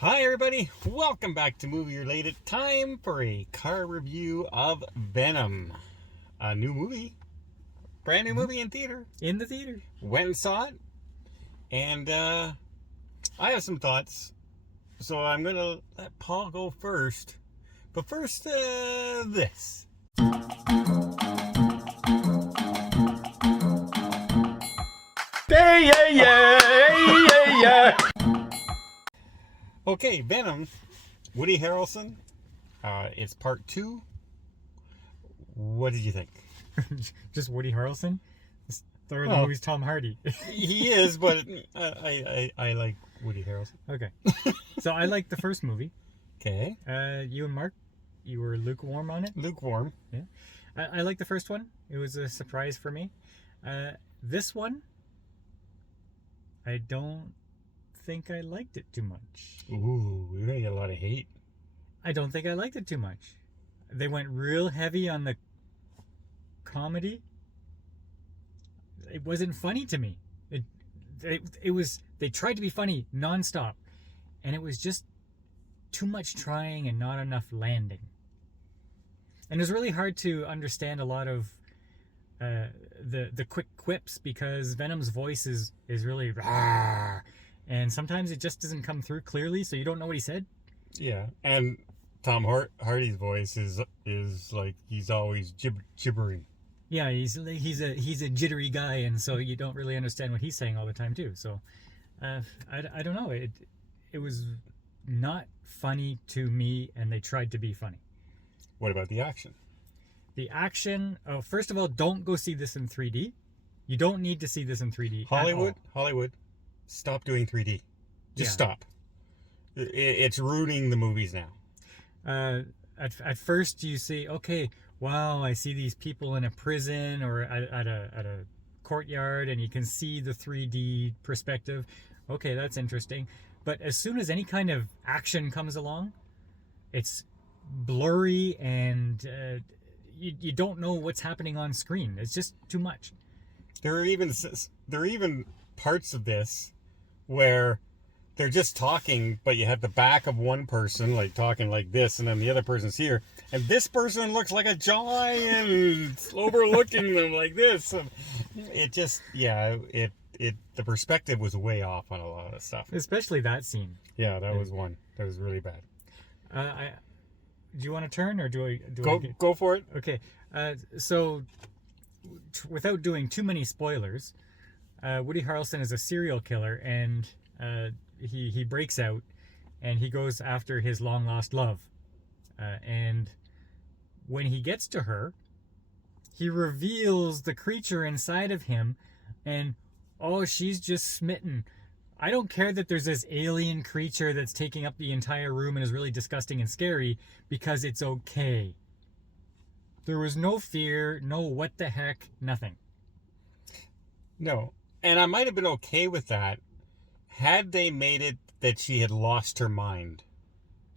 Hi everybody, welcome back to Movie Related. Time for a car review of Venom. A new movie, brand new movie in theater. In the theater. Went and saw it, and I have some thoughts. So I'm going to let Paul go first. But first, this. Yeah. Okay, Venom, Woody Harrelson. It's part 2. What did you think? Just Woody Harrelson? This third of the Well, movie's Tom Hardy. He is, but I like Woody Harrelson. Okay. So I liked the first movie. Okay. You and Mark, you were lukewarm on it? Lukewarm. Yeah. I liked the first one. It was a surprise for me. This one, I don't think I liked it too much. Ooh, we're gonna get a lot of hate. I don't think I liked it too much. They went real heavy on the comedy. It wasn't funny to me. It was, they tried to be funny nonstop, and it was just too much trying and not enough landing. And it was really hard to understand a lot of the quick quips because Venom's voice is really rawr, and sometimes it just doesn't come through clearly, so you don't know what he said. Yeah, and Tom Hardy's voice is like he's always gibbering. Yeah, he's a jittery guy, and so you don't really understand what he's saying all the time too. So I don't know. It was not funny to me, and they tried to be funny. What about the action? The action. Oh, first of all, don't go see this in 3D. You don't need to see this in 3D. Hollywood, stop doing 3D. Just stop. It's ruining the movies now. At first you see, okay, wow, I see these people in a prison or at a courtyard, and you can see the 3D perspective. Okay, that's interesting. But as soon as any kind of action comes along, it's blurry, and you don't know what's happening on screen. It's just too much. There are even parts of this where they're just talking, but you have the back of one person like talking like this, and then the other person's here, and this person looks like a giant overlooking them like this. And it just, the perspective was way off on a lot of stuff. Especially that scene. Yeah, that was one. That was really bad. Do you want to turn, or do I go for it? Okay. So, without doing too many spoilers, Woody Harrelson is a serial killer, and he breaks out, and he goes after his long lost love, and when he gets to her, he reveals the creature inside of him, and she's just smitten. I don't care that there's this alien creature that's taking up the entire room and is really disgusting and scary, because it's okay. There was no fear, no what the heck, nothing. No. And I might have been okay with that had they made it that she had lost her mind.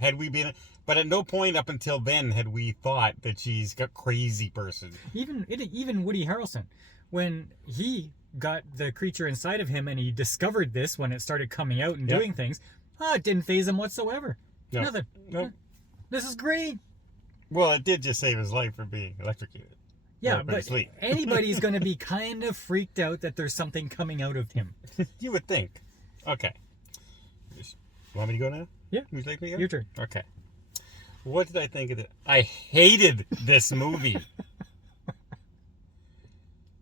But at no point up until then had we thought that she's a crazy person. Even Woody Harrelson, when he got the creature inside of him and he discovered this when it started coming out and doing things, it didn't faze him whatsoever. No. Nothing. No. This is great. Well, it did just save his life from being electrocuted. Yeah, but anybody's going to be kind of freaked out that there's something coming out of him. You would think. Okay. You want me to go now? Yeah. Would you like me to go? Your turn. Okay. What did I think of it? I hated this movie.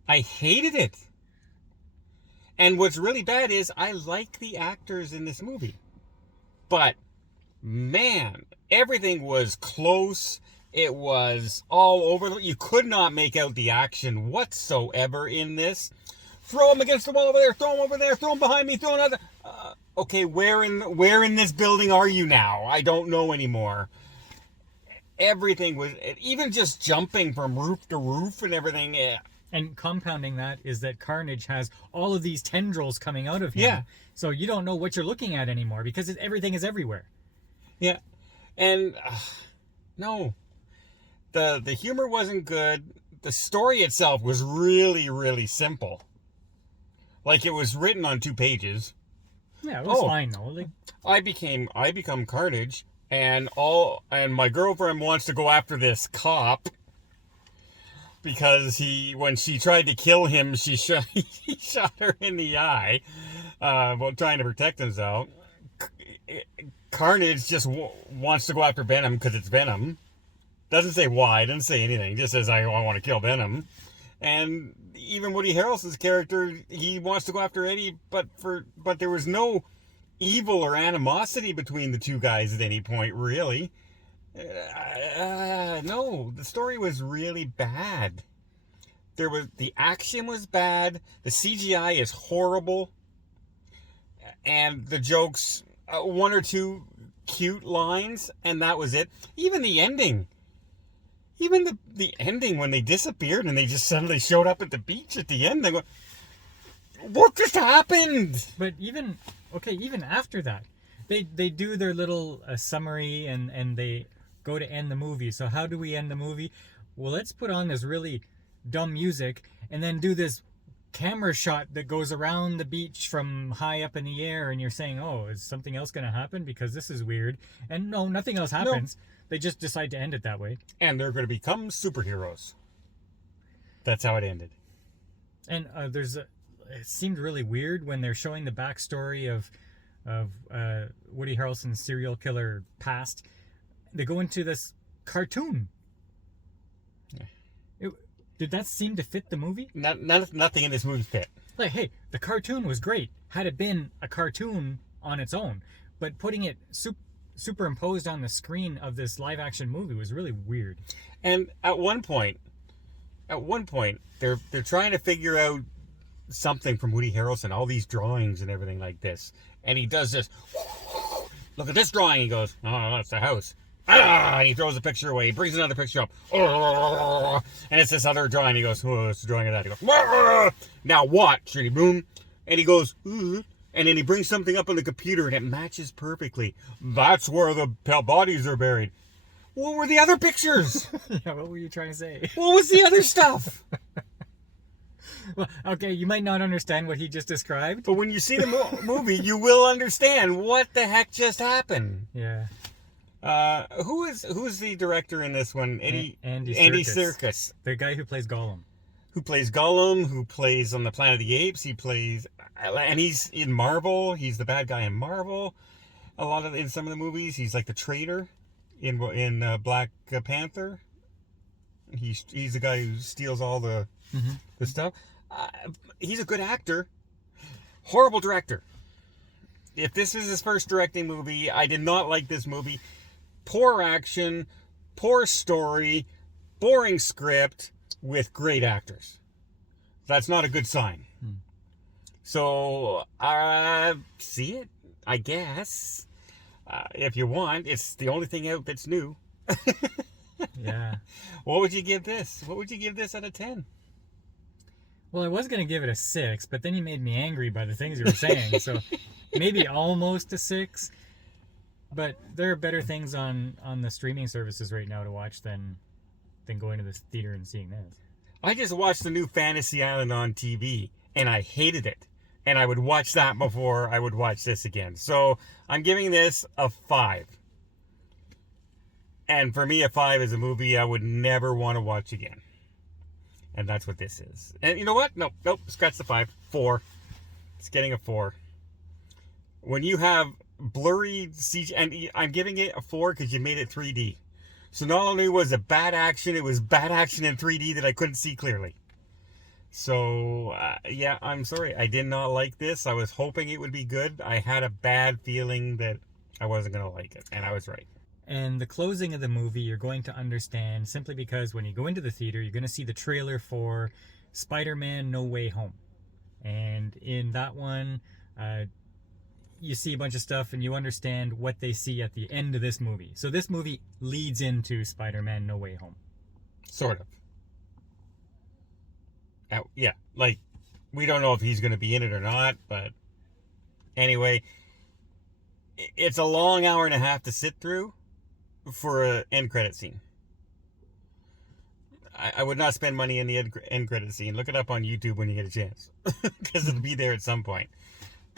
I hated it. And what's really bad is I like the actors in this movie. But, man, everything was close. It was all over. You could not make out the action whatsoever in this. Throw him against the wall over there. Throw him over there. Throw him behind me. Throw another. Okay, where in this building are you now? I don't know anymore. Everything was, even just jumping from roof to roof and everything. And compounding that is that Carnage has all of these tendrils coming out of him. Yeah. So you don't know what you're looking at anymore because everything is everywhere. Yeah. And, no. The humor wasn't good. The story itself was really, really simple. Like, it was written on 2 pages. Yeah, it was fine though. Like, I become Carnage, and my girlfriend wants to go after this cop because when she tried to kill him, he shot her in the eye, while trying to protect himself. Carnage just wants to go after Venom because it's Venom. Doesn't say why, doesn't say anything. Just says I want to kill Venom. And even Woody Harrelson's character, he wants to go after Eddie, but there was no evil or animosity between the two guys at any point, really. No, the story was really bad. The action was bad. The CGI is horrible, and the jokes, one or two cute lines, and that was it. Even the ending. Even the ending when they disappeared and they just suddenly showed up at the beach at the end. They go, what just happened? but even after that, they do their little summary and they go to end the movie. So how do we end the movie? Well, let's put on this really dumb music and then do this camera shot that goes around the beach from high up in the air, and you're saying, oh, is something else going to happen because this is weird? And no, nothing else happens. No. They just decide to end it that way. And they're going to become superheroes. That's how it ended. And it seemed really weird when they're showing the backstory of Woody Harrelson's serial killer past. They go into this cartoon. Yeah. Did that seem to fit the movie? Nothing in this movie fit. Like, hey, the cartoon was great. Had it been a cartoon on its own. But putting it superimposed on the screen of this live action movie was really weird. And at one point they're trying to figure out something from Woody Harrelson, all these drawings and everything like this, and he does this. Look at this drawing. He goes, oh, that's the house. And he throws a picture away. He brings another picture up. And it's this other drawing. He goes, oh, it's a drawing of that. He goes, now watch. And he boom. And he goes, and then he brings something up on the computer and it matches perfectly. That's where the bodies are buried. What were the other pictures? Yeah, what were you trying to say? What was the other stuff? Well, okay, you might not understand what he just described. But when you see the movie, you will understand what the heck just happened. Yeah. Who's the director in this one? Andy Serkis. The guy who plays Gollum. Who plays on the Planet of the Apes. And he's in Marvel. He's the bad guy in Marvel. In some of the movies, he's like the traitor in Black Panther. He's the guy who steals all the stuff. He's a good actor. Horrible director. If this is his first directing movie, I did not like this movie. Poor action, poor story, boring script with great actors. That's not a good sign. So, see it, I guess. If you want, it's the only thing out that's new. Yeah. What would you give this? What would you give this out of 10? Well, I was going to give it a 6, but then you made me angry by the things you were saying. So maybe almost a 6. But there are better things on the streaming services right now to watch than going to the theater and seeing this. I just watched the new Fantasy Island on TV, and I hated it. And I would watch that before I would watch this again. So I'm giving this a 5. And for me, a 5 is a movie I would never want to watch again. And that's what this is. And you know what? Nope. Scratch the 5. 4. It's getting a 4. When you have blurry CG, and I'm giving it a 4 because you made it 3D. So not only was it bad action, it was bad action in 3D that I couldn't see clearly. So, yeah, I'm sorry. I did not like this. I was hoping it would be good. I had a bad feeling that I wasn't going to like it. And I was right. And the closing of the movie, you're going to understand simply because when you go into the theater, you're going to see the trailer for Spider-Man No Way Home. And in that one, you see a bunch of stuff and you understand what they see at the end of this movie. So this movie leads into Spider-Man No Way Home. Sort of. Yeah, like, we don't know if he's going to be in it or not, but anyway, it's a long hour and a half to sit through for an end credit scene. I would not spend money in the end credit scene. Look it up on YouTube when you get a chance, because it'll be there at some point.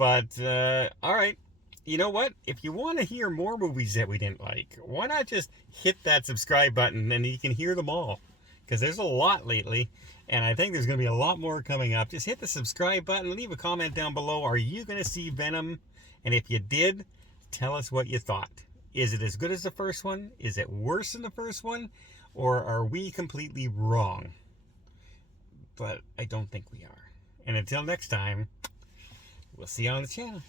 But, all right. You know what? If you want to hear more movies that we didn't like, why not just hit that subscribe button and you can hear them all? Because there's a lot lately, and I think there's going to be a lot more coming up. Just hit the subscribe button, leave a comment down below. Are you going to see Venom? And if you did, tell us what you thought. Is it as good as the first one? Is it worse than the first one? Or are we completely wrong? But I don't think we are. And until next time, we'll see you on the channel.